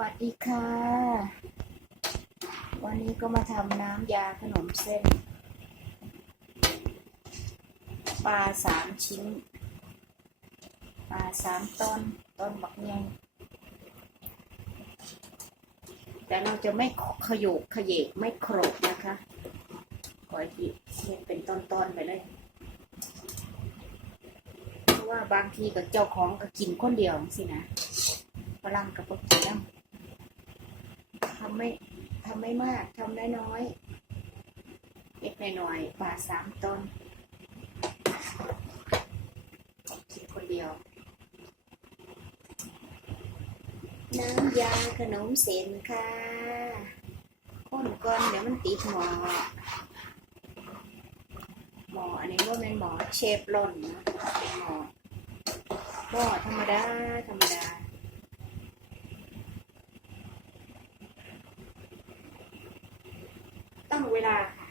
วัสดีค่ะ วันนี้ก็มาทำน้ำยาขนมเส้น ปลาสามชิ้น ปลาสามต้น ต้นบักใหญ่แต่เราจะไม่ขยโยกขยเยกไม่โครกนะคะขอที่เห็นเป็นต้นๆไปเลย เพราะว่าบางทีกับเจ้าของก็กินคนเดียวสินะฝรั่งกับพวกกินน้ำ ทำไม่ทำไม่มากทำได้น้อยเล็กน้อยปลาสามต้นกินคนเดียว น้ำยาขนมเส้นค่ะข้นก่อนเดี๋ยวมันติดหมอหมออันนี้ว่าเป็นหมอเชฟลอนนะเป็นหมอหม้อธรรมดา ธรรมดา ต้องเวลาค่ะ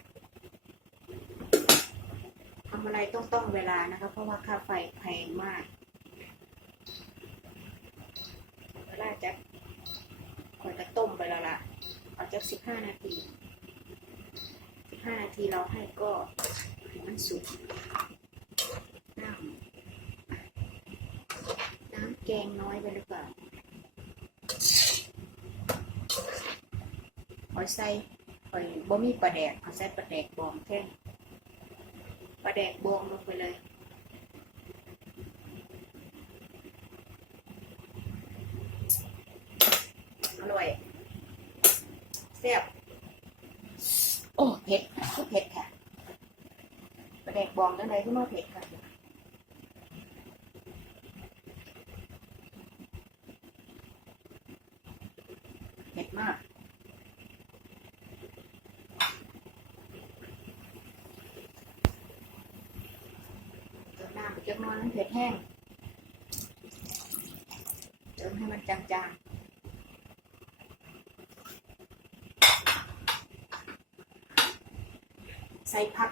ทำอะไรต้องต้อง เวลานะคะ เพราะว่าค่าไฟแพงมากเวลาจะควรจะต้มไปแล้วล่ะเอาจะสิบห้านาทีสิบห้านาทีเราให้ก็ให้มันสุกน้ำน้ำแกงน้อยไปหรือเปล่าขอยใส่ข่อยบ่มีปลาแดกเอาใส่ปลาแดกบองแท่ง ปลาแดกบองลงไปเลย อร่อยแซ่บโอ้เผ็ดก็เผ็ดค่ะปลาแดกบองจังไดขึ้นมาเผ็ดค่ะเผ็ดมาก เติม น้ำไปจักน้อยมันเผ็ดแห้งเติมให้มันจางๆใส่ผัก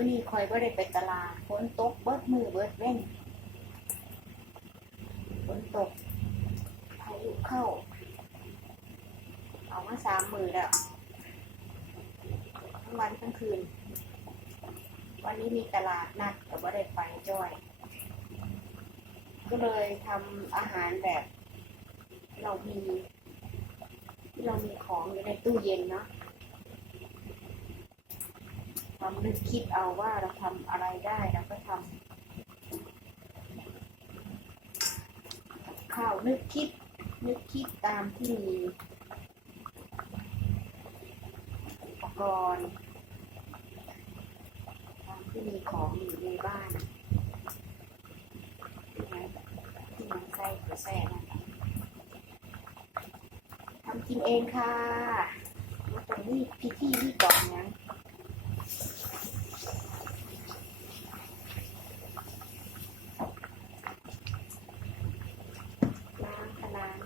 มื่อนี้คอยบ่ได้ไปตลาดฝนตกเบิดมือเบิดเว้นฝนตกพายุเข้า เอกมาสามมือแล้วทั้งวันทั้งคืน วันนี้มีตลาดนัดแต่ว่าได้ไปจ้อย ก็เลยทำอาหารแบบ เรามี ที่เรามีของอยู่ในตู้เย็นเนาะ ทำนึกคิดเอาว่าเราทำอะไรได้เราก็ทำข้าวนึกคิด นึกคิดตามที่มีอุปกรณ์ตามที่มีของอยู่ในบ้านที่มันที่มันใส่กระแสนะทำกินเองค่ะมาตรงนี้พิธีที่ก่อนนะล้างค่ะล้าง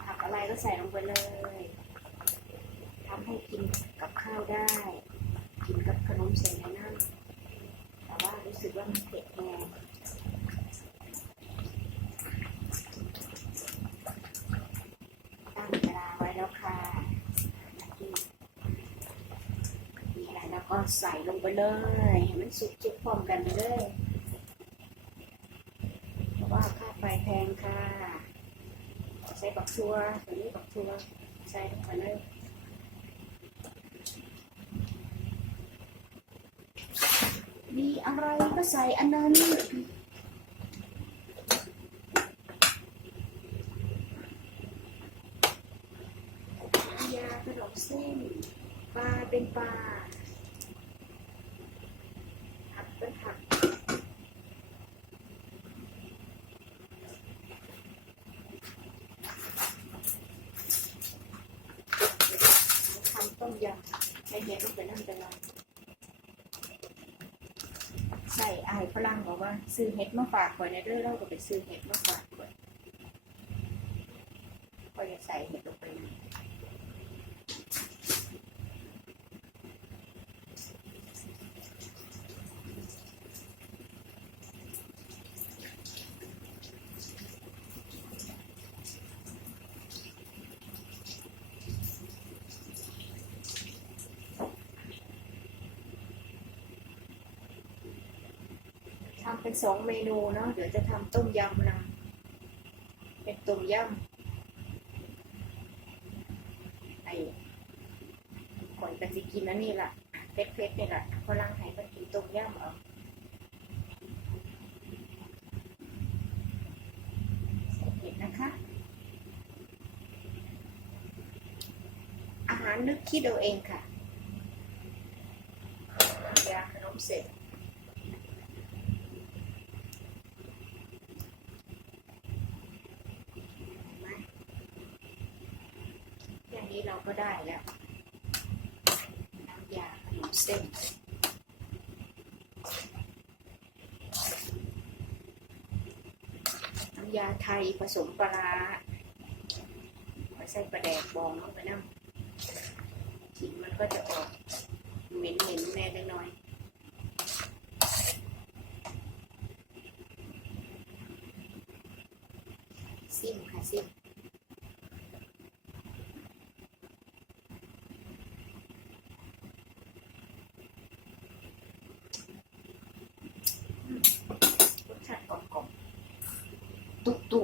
ผั ก็ใส่ลงไปเลยทำให้กินกับข้าวได้ กินกับขนมเส้นในนั่นแต่ว่ารู้สึกว่ามันเผ็ดแรงตั้งเวลาไว้แล้วค่ะมีอะแล้วก็ใส่ลงไปเลยให้มันสุกจุกพร้อมกันไปเลย เพราะว่าค่าไฟแพงค่ะ ใส่ บักชัวตัวนี้บักชัวใส่ลงไปเลยมีอะไรก็ใส่อันนั้นยาขนมเส้นปลาเป็นปลาผักเป็นผัก ทำต้ม ยำให้เห็ดลงไปนั่นเป็นไรใส่อายฝรั่งบอกว่า ซื้อเห็ดมาฝากก่อนในเรื่องเราก็ไปซื้อเห็ดมาฝากก่อนก็จะใส่เห็ดลงไปในทำเป็น สองเมนูเนาะเดี๋ยวจะทำต้มยำนะเป็นต้มยำไอ้ก่อนกันจะกินอันนี้ล่ะเผ็ดๆนี่แหละฝรั่งให้มันกินต้มยำเอาใส่เผ็ดนะคะ อาหารนึกคิดเอาเองค่ะยาขนมเสร็จ ไหมอย่างนี้เราก็ได้แล้ว น้ำยาขนมเส้น น้ำ ยาไทยผสมปลาร้าใส่ปลาแดกบองลงไปน้ำกลิ่นมันก็จะออกเหม็นเหม็นๆแม่เล็กน้อยซิมค่ะซิม รสชาติกลมๆตุตุ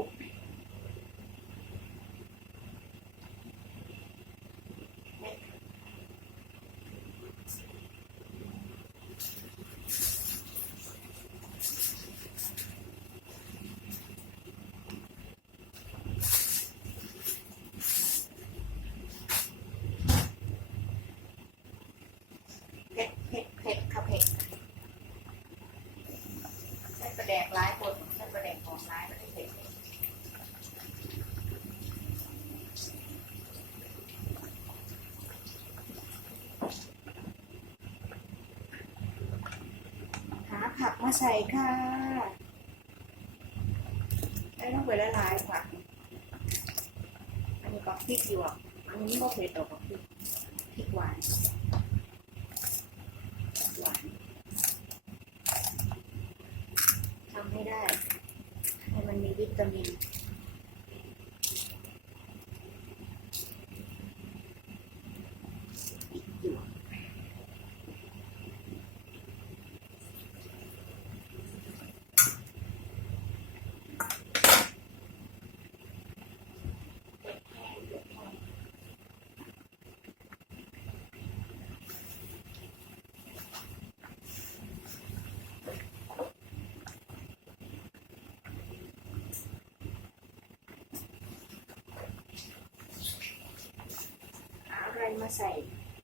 เผ็ดเผ็ดเผ็ดค่ะเผ็ดใส่ประแดกร้ายคนใส่ประแดกของร้ายไม่ได้เผ็ด หาผัก มาใส่ค่ะได้ต้องไปละลายผักอันนี้ก็พริกหยวกอันนี้ก็เผ็ดออกกับพริกพริกหวานหวานทำให้ได้ ให้มันมีวิตามิน มาใส่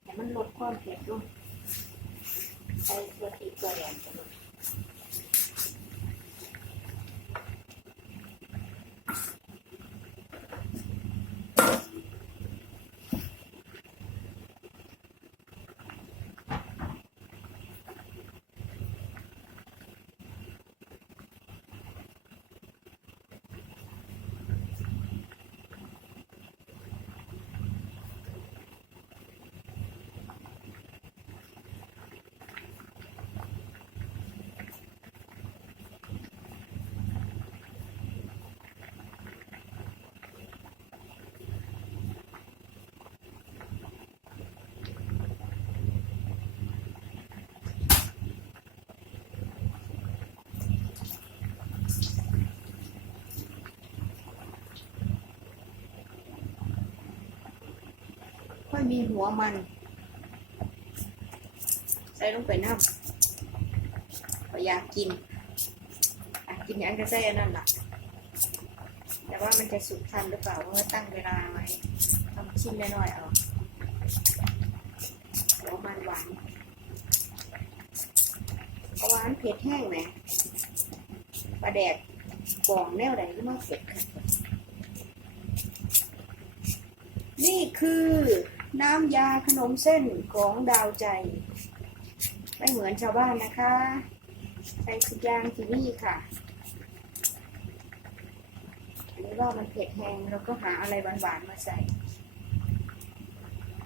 แต่มันลดความเผ็ดลงใส่ตัวอีกตัวแดงจะลด มีหัวมัน ใส่ลงไปน้ำก็อยากกินกินอย่างก็ใส่อันนั้นละแต่ว่ามันจะสุกทันหรือเปล่าเพราะว่าตั้งเวลาไว้ทำชิ้นน้อยๆเอาหัวมันหวานหวานเผ็ดแห้งไหมปลาแดกกล่องแนวไหนก็มาเผ็ดค่ะนี่คือ น้ำยาขนมเส้นของดาวใจ ไม่เหมือนชาวบ้านนะคะใส่ทุกอย่างที่นี่ค่ะอันนี้ว่ามันเผ็ดแห้งเราก็หาอะไรหวานๆมาใส่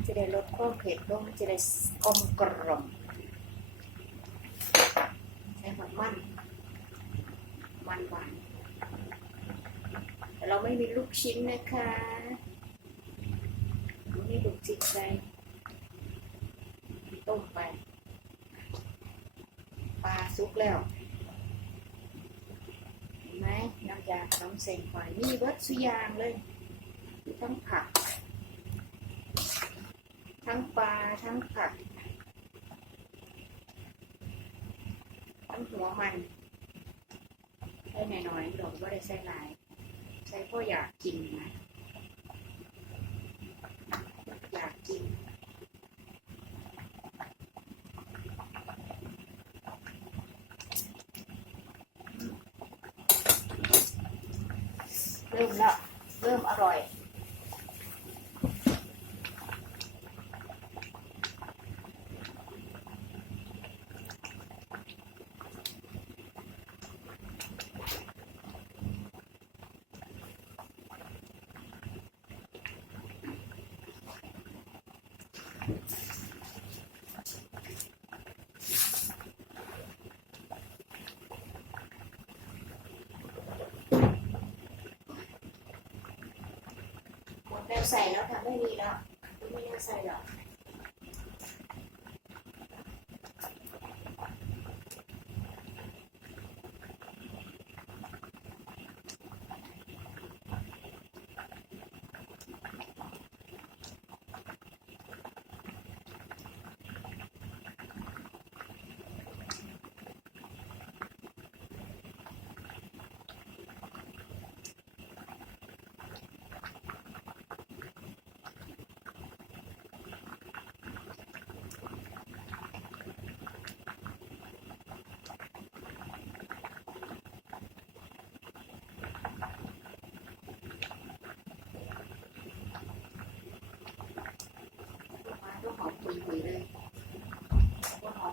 จะได้ลดความเผ็ดลงจะได้กลมกล่อมใส่หอมมันมันหวานแต่เราไม่มีลูกชิ้นนะคะ นี่ดูจิตใจต้มไปปลาซุกแล้วเห็นไหมน้ำยาขนมเส้นหอยมีเบิดสุยางเลย ทั้งผัก ทั้งปลาทั้งผัก ทั้งหัวมันใส่หน่อยๆดอกว่าได้ใส่หลาย ใส่พราะอยากกินนะ อยากกิน เริ่มแล้ว เริ่มอร่อย หมด แล้วใส่แล้วค่ะไม่มีแล้วไม่น่าใส่หรอก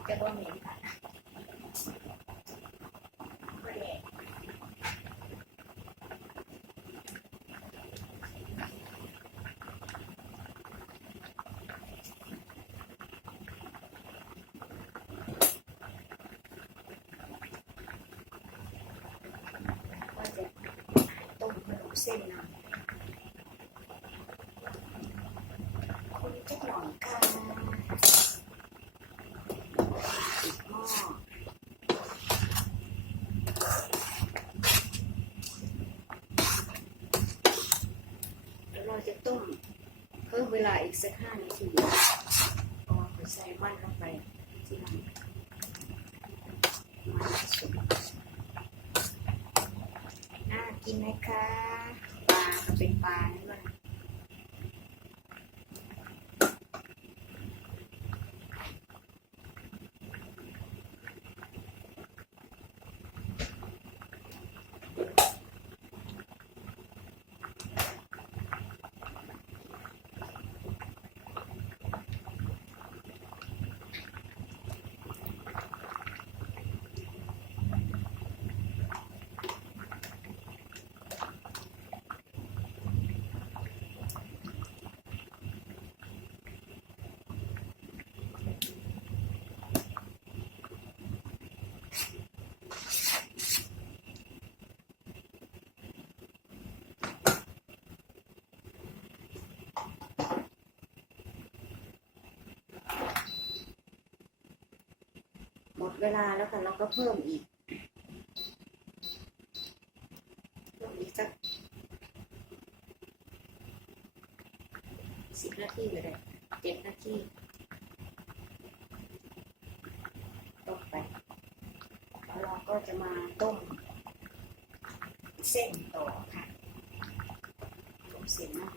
ว่าหอมจะว่าเหม็นค่ะไม่ได้ว่าจะต้มขนมเส้นนะคนจะหน่อยค่ะอีกหม้อเดี๋ยวเราจะต้ม เวลาอีกสักห้านาทีก็ใส่มันลงไปที่หลังมันน่ากินไหมคะ ปลาก็เป็นปลานี่มัน ดเวลาแล้วกันเราก็เพิ่มอีกเพิ่มอีกสักสิบนาทีก็ได้เจ็ดนาทีต้มไป แล้วเราก็จะมาต้ม เส้นต่อค่ะต้มเส้นนะ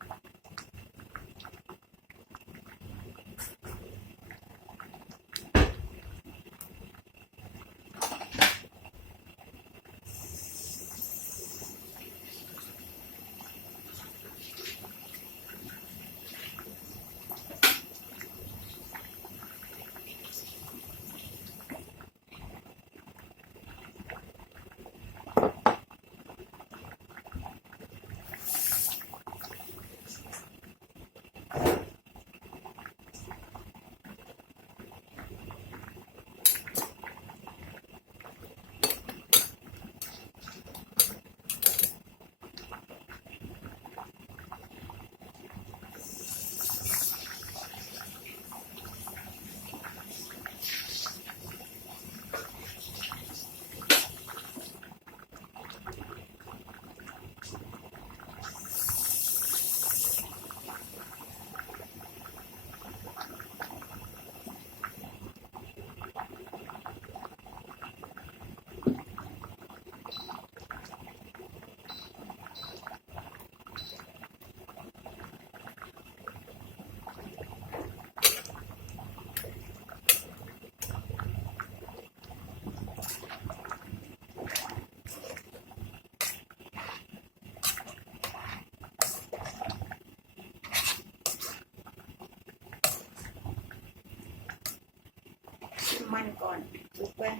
มันก่อนทุกแป้ง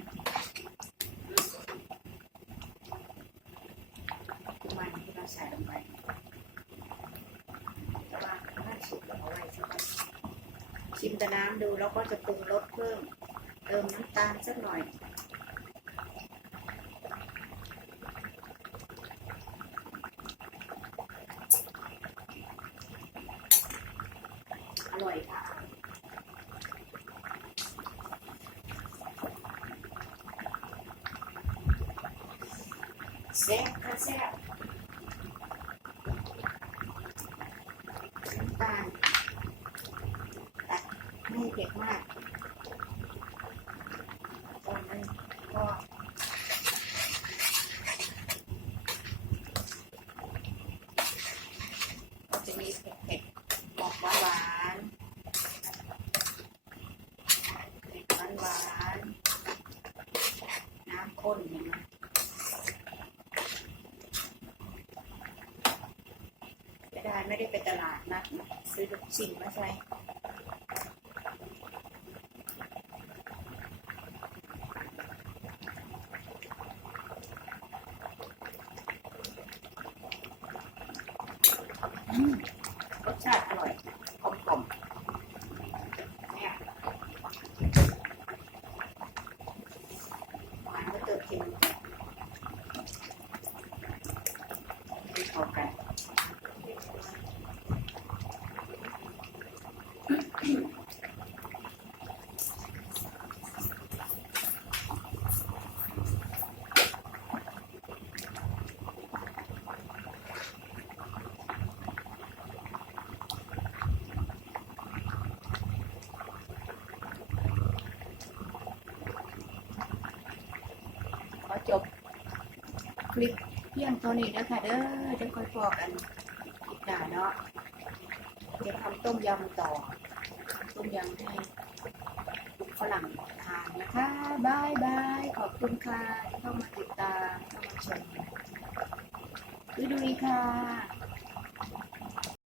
มันที่เราใส่ลงไปแต่ว่าถ้าสุกเราเอาไว้สักวันชิมแต่น้ำดูแล้วก็จะปรุงรสเพิ่ม เติมน้ำตาลสักหน่อย อร่อยค่ะ แซ่บค่ะแซ่บน้ำตาลตัดไม่ให้เผ็ดมากตอนนั้นก็ก็จะมีเผ็ดๆบอกหวานหวานๆเผ็ดหวานหวานๆน้ำข้นอย่างนี้ ไม่ได้ไม่ได้ไปตลาดนัดซื้อลูกชิ้นมาใส่อืมรสชาติอร่อยกลมกล่อมเนี่ยหวานก็เติมเค็มให้เข้ากัน ขอจบ คลิปเพียงตัวนี้นะคะเด้อจะค่อยพอกันอีกหน่าเนาะจะทำต้มยำต่อต้มยำให้ฝรั่งทานนะคะบายบายขอบคุณค่ะที่เข้ามาติดตามเข้ามาชมดูดูค่ะ